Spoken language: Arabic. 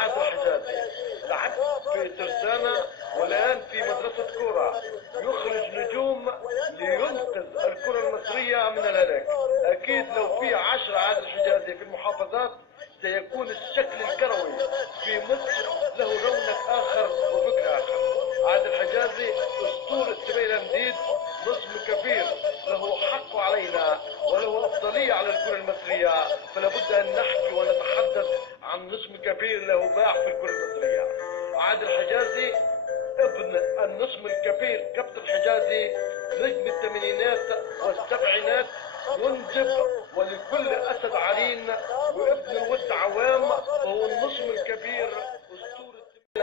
عادل حجازي لعب في ترسانة والآن في مدرسة كورة، يخرج نجوم لينقذ الكرة المصرية من الهلاك. أكيد لو في 10 عادل حجازي في المحافظات سيكون الشكل الكروي في مصر له رونق آخر وفكر آخر. عادل حجازي أسطورة سبيل مديد، نصب كبير له حق علينا وله أفضلية على الكرة المصرية، فلا بد أن نحكي ونتحدث عن نصب كبير له باع في الكرة المصرية. عادل حجازي ابن النصب الكبير كابتن حجازي، نجم الثمانينات والسبعينات، ينجب ولكل أسد عرين، وابن الود عوام، وهو النصب الكبير.